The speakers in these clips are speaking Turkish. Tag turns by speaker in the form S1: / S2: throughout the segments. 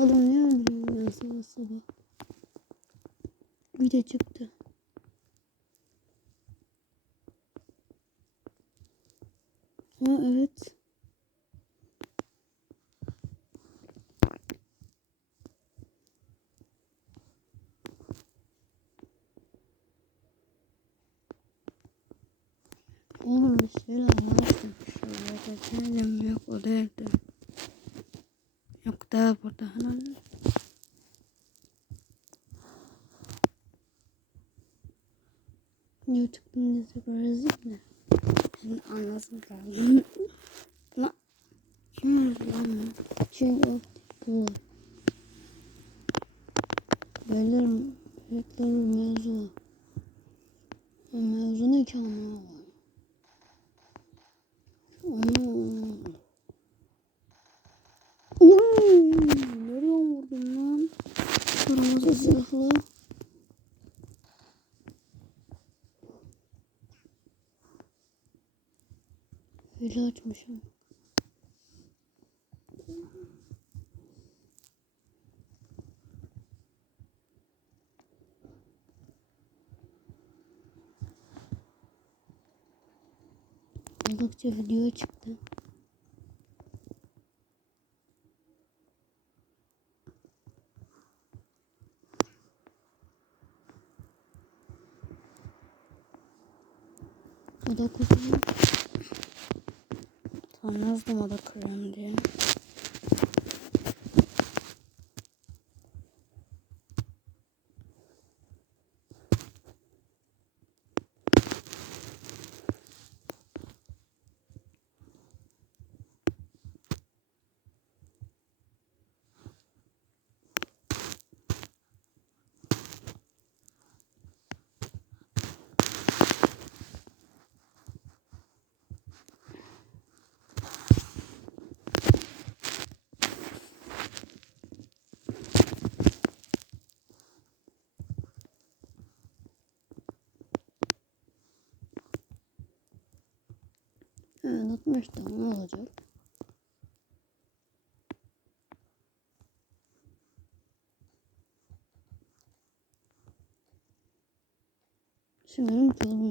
S1: Oğlum ne öldürüyorsun sabah sabah? Bir de çıktı. Ha evet. Oğlum bir şeyler yapmışım. Şöyle geçelim yok o da evde. Yok da burada herhalde. Tekrar yazayım mı? Şimdi anlasın kaldım. Lan. Yazdı lan? Çünkü bu. Beylerim, beylerim mevzu. O mevzu ne ki ama? Hmm. Uy, nereye vurdum lan? Kırmızı silahlı. Hile açmışım. Oldukça video çıktı. O da kutuyu. Tanımazdım o da kırıyorum diye. Evet atmıştım ne olacak? Şimdi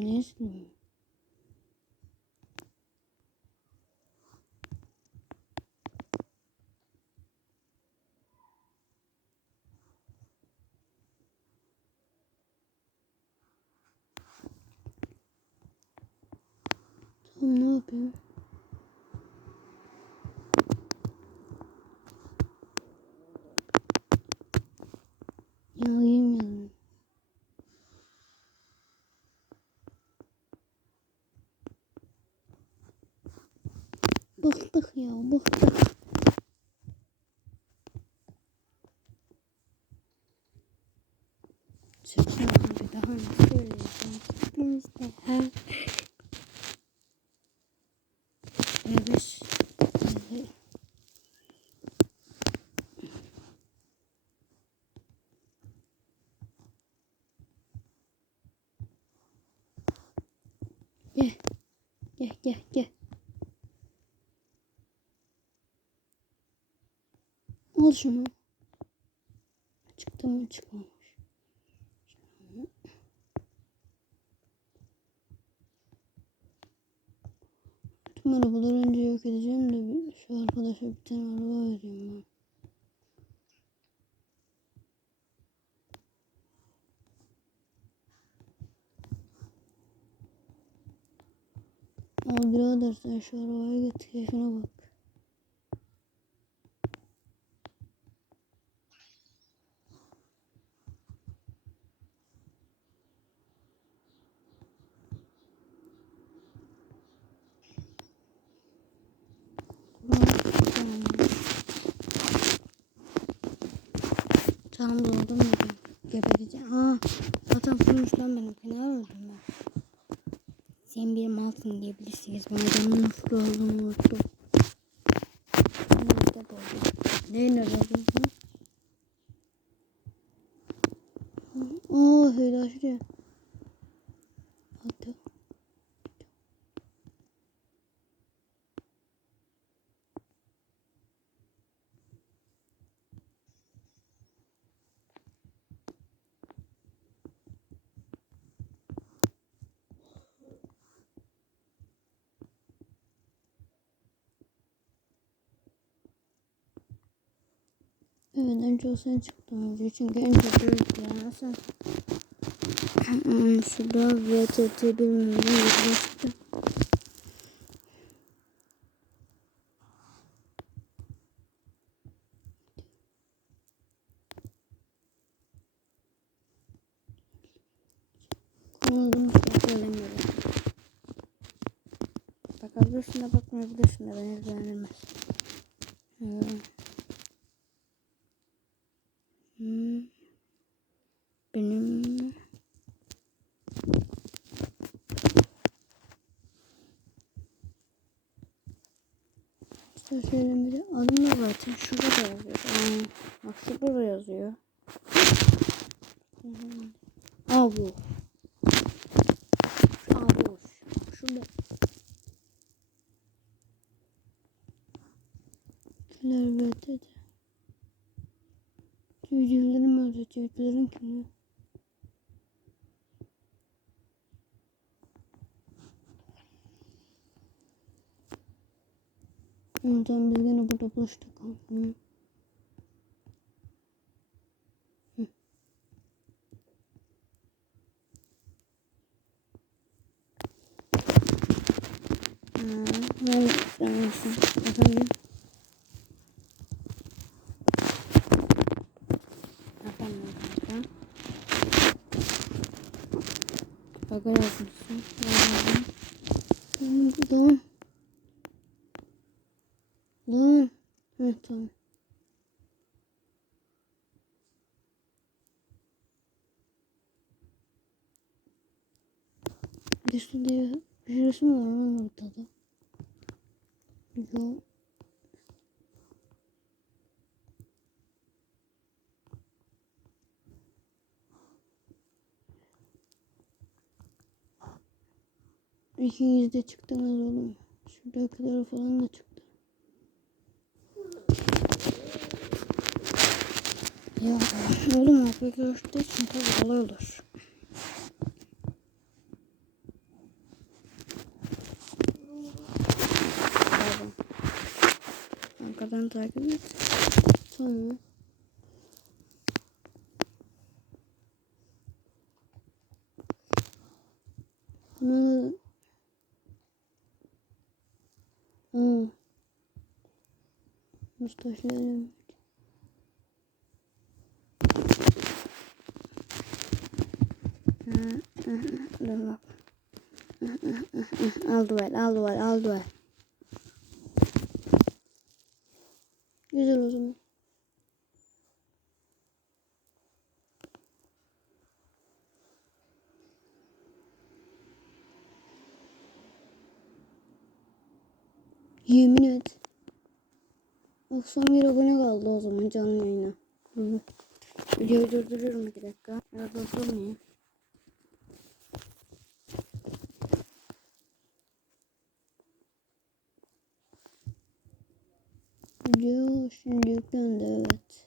S1: niye silmiyor? Tamam ne yapayım? Ya. Çıksın abi daha ne söyleyeceğim. Çıktığımızda her Evet. Evet. Gel. Gel gel gel. Al şunu. Çıktı mı çıkmamış. Tüm arabaları önce yok edeceğim de şu arkadaşa bir tane araba vereyim ben. Al birader sen şu arabaya git keyfine bak. Canım doldu mu? Gebereceğim. Ha, zaten kurmuş lan benim. Fena öldüm ben. Sen bir malsın diyebilirsiniz. Ben adamın nasıl olduğunu unuttum. Ne nerede bu? Aa, öyle şuraya. Hadi. Evet en çok sen çıktın önce çünkü en çok yani sen. Şurada VTT bilmem ne çıktı. Konulduğum şey söylemiyorum. Bakabilirsin de bakmayabilirsin de beni ilgilendirmez. Hmm. Hmm. Benim Sosyal medya adım da zaten şurada da yazıyor. Aa, bak şurada da yazıyor. Aa bu. Aa bu. Şurada. Kiler dedi. Civcivlerim öldü. Civcivlerin kimi? Oradan biz gene burada buluştuk. Hı. Efendim? Efendim kanka? Baga yazmışsın. Lan. Lan. Lan. Diye bir şeysi mi var lan ortada? Yok. İkiniz de çıktınız oğlum. Şurada kadar falan da çıktı. Ya oğlum abi görüştüğü için tabii kolay olur. Arkadan takip et. Tamam. Bunu Hmm. Mustaşlarım. Dur bak. Al duvar, al duvar, al duvar. Güzel o zaman. Yemin et. Akşam bir abone kaldı o zaman canlı yayına. Videoyu durduruyorum bir dakika. Ya durdurmayayım. Video şimdi yüklendi evet.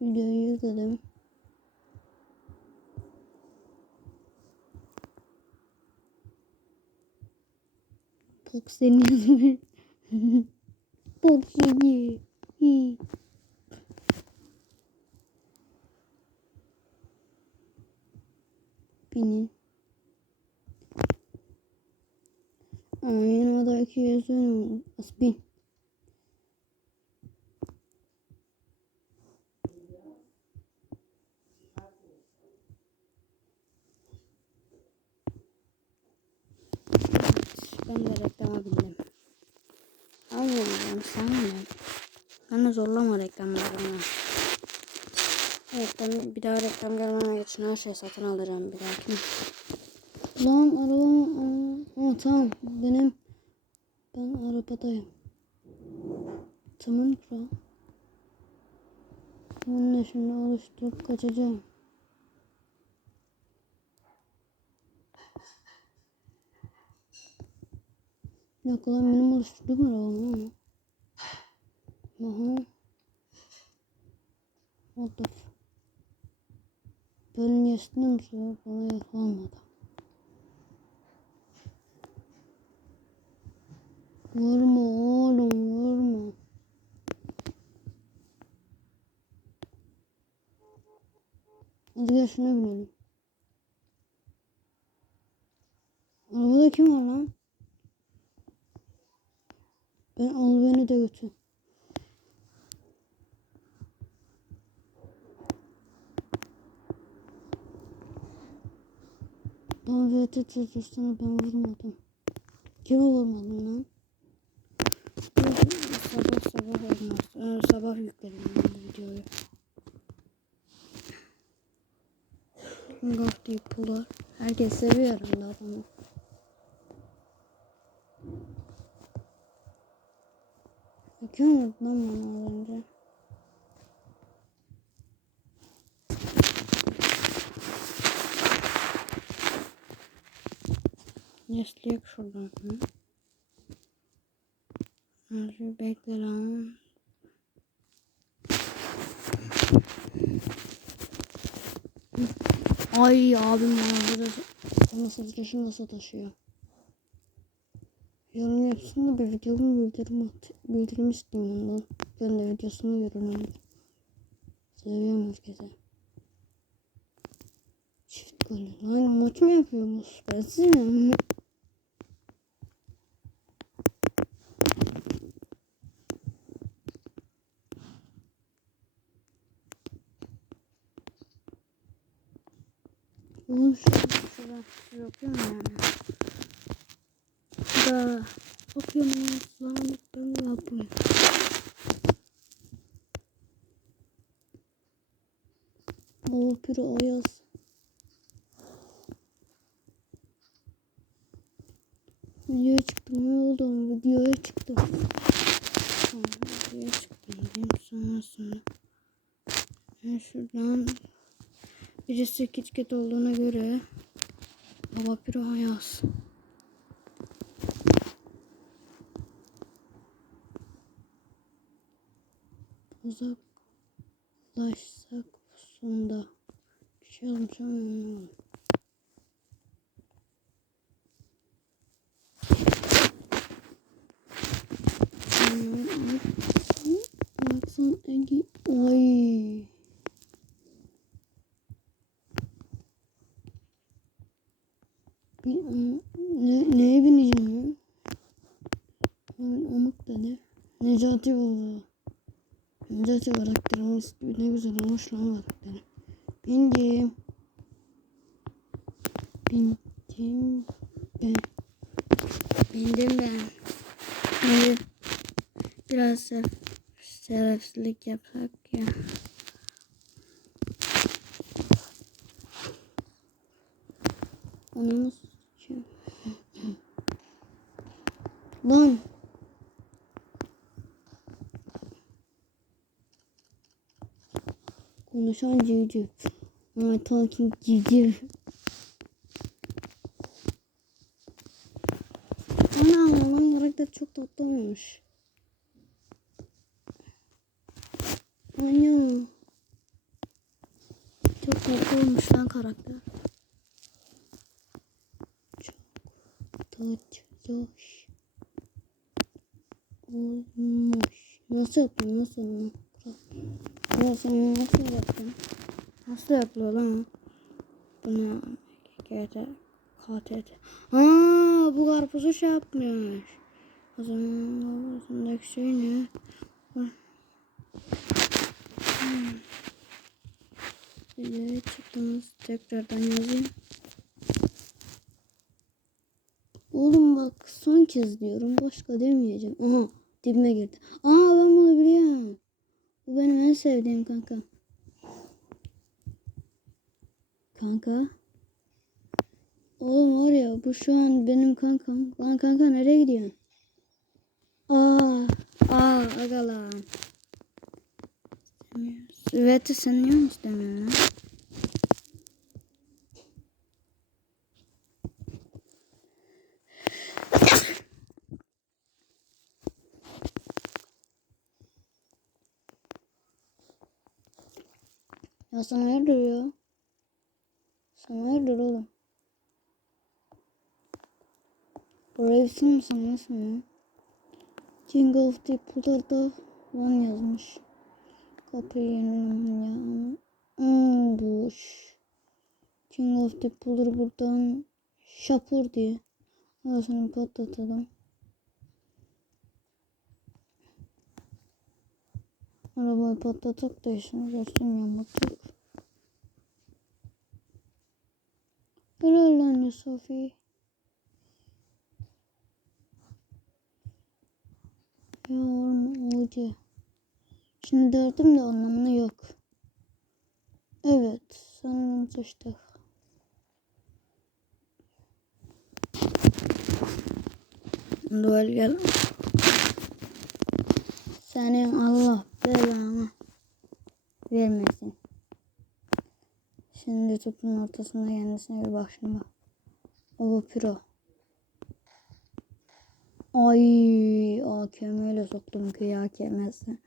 S1: Videoyu yükledim. Bak senin yanına. Bak seni. Binin. 200 lira. As bin. Ben de reklama bindim. Allah'ım sana ne? Bana zorlama reklamlarını. Evet ben bir daha reklam gelmemek için her şeyi satın alacağım bir dahakine. Lan araba... Aa, tamam benim... Ben arabadayım. Tamam kral. Bununla şimdi oluşturup kaçacağım. Bir dakika lan benim oluşturduğum arabam ama. Aha. What the f- Bölüm yaşında mı sonra bana yakalanmadı. Vurma oğlum vurma. Hadi gel şuna binelim. Arabada kim var lan? Ben al beni de götür. Bana VT tutursana ben vurmadım. Kime vurmadın lan? Sabah sabah olmaz. Ee, sabah yükledim ben bu videoyu. Gaf deyip pular. Herkes seviyor adamı. Vurdu lan bana az önce? Nesleyek şuradan. Hı? Hadi bekle lan. Ay abim bana burada anasını yaşını nasıl taşıyor. Yorum da bir videomu bildirim, bildirim istiyorum ondan. Ben de videosunu görürüm. Seviyorum herkese. Çift gol. Lan maç mı yapıyorsunuz? Ben siz mi? Oğlum şu şurada şu yapıyorum yani. Da ben yapıyorum. O püre ayaz. Videoya çıktım ne oldu? Videoya çıktım. Tamam, videoya çıktım. Benim sonrasında. Ben şuradan birisi KitKat olduğuna göre Baba Piro Ayaz. Uzaklaşsak pusunda. Bir şey anlamadım. Baksan Ege. Oy. Bir, ne, neye bineceğim ya? Ben amık dedi. Necati buldu. Necati karakterimiz ne güzel olmuş lan karakteri. Bindim. Bindim ben. Bindim ben. Şimdi biraz sef şerefsizlik yapsak ya. Onu s**eyim. Lan. Konuşan civciv. My talking civciv. Ana lan karakter çok tatlı olmuş. Ana. Çok tatlı olmuş lan karakter. Tatlı olmuş. Nasıl yaptın? Nasıl onu? Ya sen nasıl yaptın? Nasıl yapılıyor lan? Buna GT KTT. Aa bu karpuzu şey yapmış. O zaman babasındaki şey ne? Hmm. Videoya çıktınız. Tekrardan yazayım. Oğlum bak son kez diyorum. Başka demeyeceğim. Aha dibime girdi. Aa ben bunu biliyorum. Bu benim en sevdiğim kanka. Kanka. Oğlum var ya bu şu an benim kankam. Lan kanka nereye gidiyorsun? Aa, aa aga lan. Süveti sen niye Ya sana hayırdır ya? Sana hayırdır oğlum? Buraya mi sanıyorsun ya? King of the Pull'da one yazmış. Kapıyı yenilemem ya. Ambush. King of the Puller buradan şapur diye. Arasını patlatalım. Arabayı patlatıp da işini görsün yamukçuk. Helal lan Yusufi. Ya oğlum hoca. Şimdi derdim de anlamını yok. Evet, sanırım sıçtık. Duel gel. Senin Allah belanı vermesin. Şimdi topun ortasında kendisine bir bak şimdi bak. O piro. Ay AKM ile soktum ki AKM'si.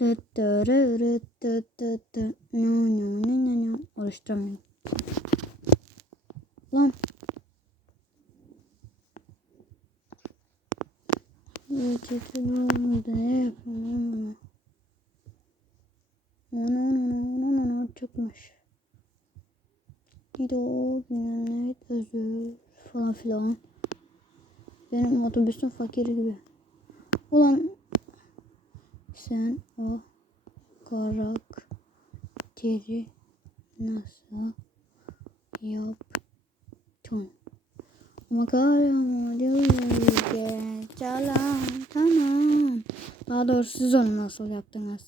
S1: Dıt dırırıt dıt dıt Ana ana ana ana çıkmış. Dido bilmem ne özür falan filan. Benim otobüsüm fakir gibi. Ulan sen o karakteri nasıl yaptın? Ama karama diyor çalan tamam. Daha doğrusu siz onu nasıl yaptınız?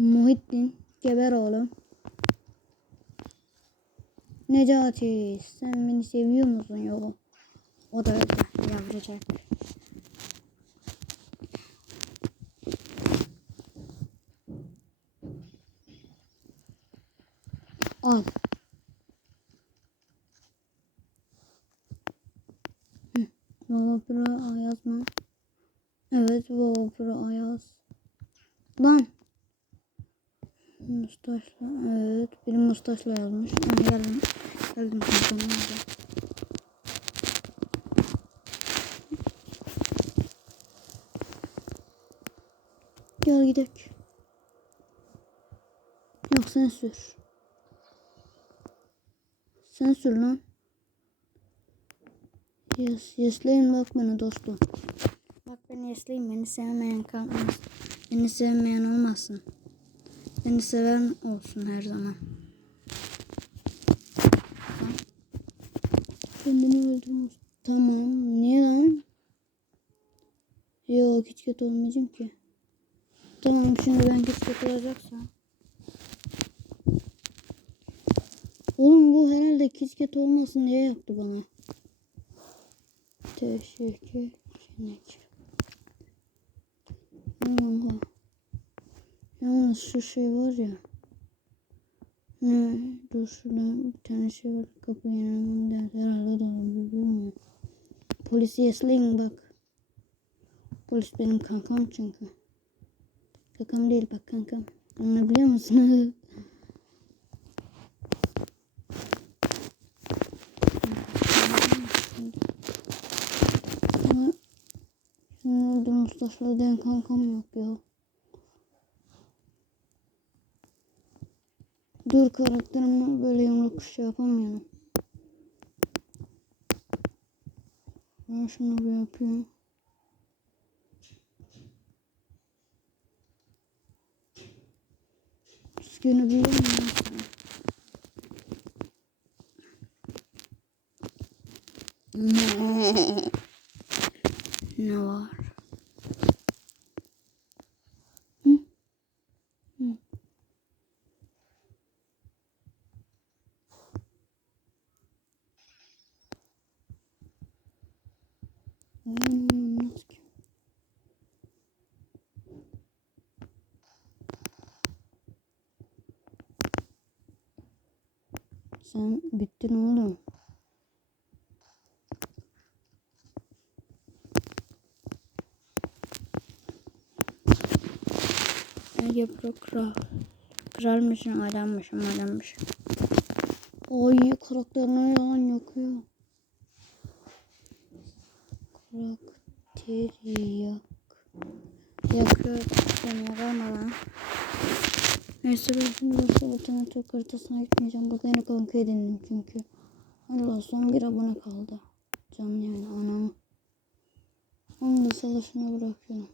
S1: Muhittin geber oğlum. Necati sen beni seviyor musun yok? O da öldü yavrucak. Al. Baba Pro Ayaz mı? Evet Baba Pro Ayaz. Lan. Mustaşla. Evet. Biri Mustaşla yazmış. Ama geldim. Geldim kanka. ne oldu? Gel gidelim. Yok sen sür. Sen sür lan. Yes, yesleyin bak bana dostum. Bak beni yesleyin beni sevmeyen kalmaz. Beni sevmeyen olmasın. Beni seven olsun her zaman. Kendini öldürmüş. Tamam. Niye lan? Yok hiç kötü olmayacağım ki. Tamam şimdi ben hiç kötü olacaksam. Oğlum bu herhalde kisket olmasın diye yaptı bana. Teşekkür Kenek. Kanka. Yalnız şu şey var ya. Ne? Dur şurada bir tane şey var. Kapı yanımda. Herhalde dolu. Bilmiyorum. Polisi yesleyin bak. Polis benim kankam çünkü. Kankam değil bak kankam. Anlayabiliyor musun? Şimdi de Mustafa'la den kankam yok ya. Dur karakterimi böyle yumruk şey yapamıyorum. Ben şunu bir yapayım. Düzgünü biliyor musun? Ne var? Hı? Hı. Hmm, nasıl ki? Sen bittin oğlum. Pro kral. Kralmışım, adammışım, adammışım. Ay karakterine yalan yakıyor. Karakteri yak. Yakıyor. Demiyor kalma lan. Neyse ben bir tane Türk haritasına gitmeyeceğim. Burada yeni kanka edindim çünkü. Allah son bir abone kaldı. Canım yani anam. Onu da savaşına bırakıyorum.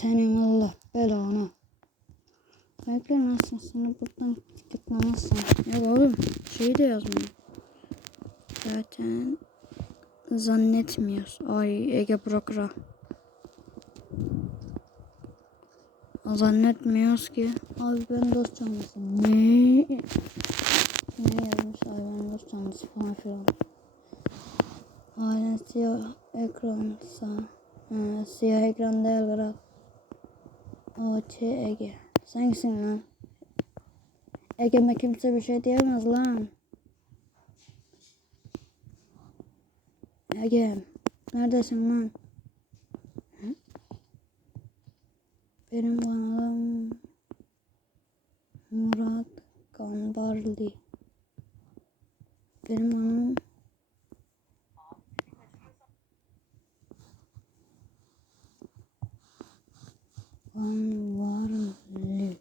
S1: Senin Allah belanı. Bekle nasıl sana buradan gitmemezsin. Ya oğlum şeyi de yazmıyor. Zaten zannetmiyoruz. Ay Ege Prokra. Zannetmiyoruz ki. Abi ben dost canlısıyım. Ne? Ne yazmış? Ay ben dost canlısı falan filan. Aynen siyah ekran. Ha, siyah ekran değil bırak. OT Ege. Sensin lan. Ege'me kimse bir şey diyemez lan. Ege. Neredesin lan? Hı? Benim kanalım Murat Gambarlı. Benim kanalım Gambarlı.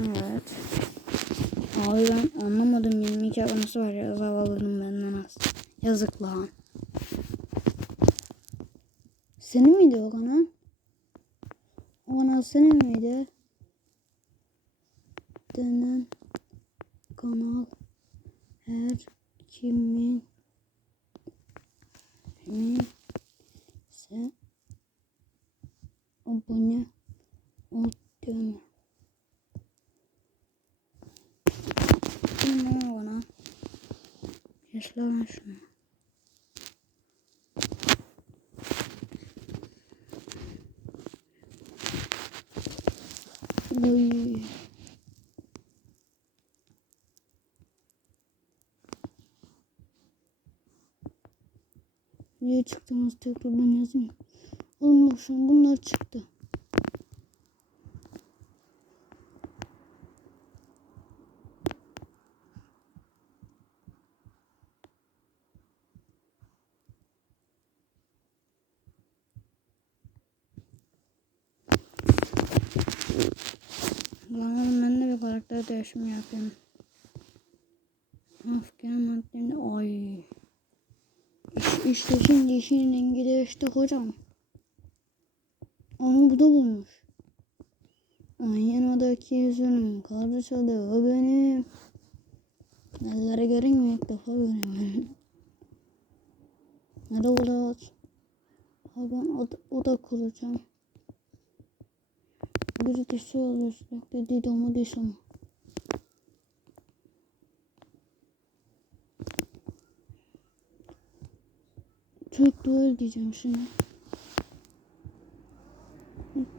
S1: Evet. Abi ben anlamadım 22 abonesi var ya zavallının benden az. Yazık lan. Senin miydi o kanal? O kanal senin miydi? Denen kanal her kimin kimin ise abone ol deme. Ne bana? Yaşla lan şunu. Niye çıktınız tekrar ben yazayım. An bunlar çıktı. Lan oğlum ben de bir değişimi yapayım. Afgan maddeni ay. İş, işte şimdi işin rengi değişti hocam. Ama bu da bulmuş. Aynadaki yüzünün karşılığı o benim. Nelere görünmüyor ilk defa görüyorum. Nerede o da? Abi ben o da, o da kuracağım. Biri dişi oluyor sürekli. Dedi ama dişi ama. Türk duel diyeceğim şimdi.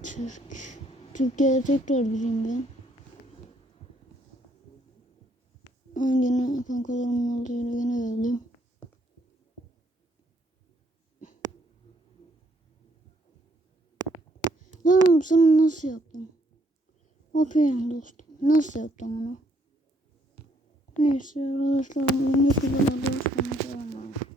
S1: Türk. Türkiye'de tekrar gireyim ben. Aa, Gene kankalarımın olduğu yere gene geldim. Lan oğlum sana nasıl yaptım? Yapıyorum dostum. Nasıl yaptım onu? Neyse arkadaşlar ne güzel arkadaşlar.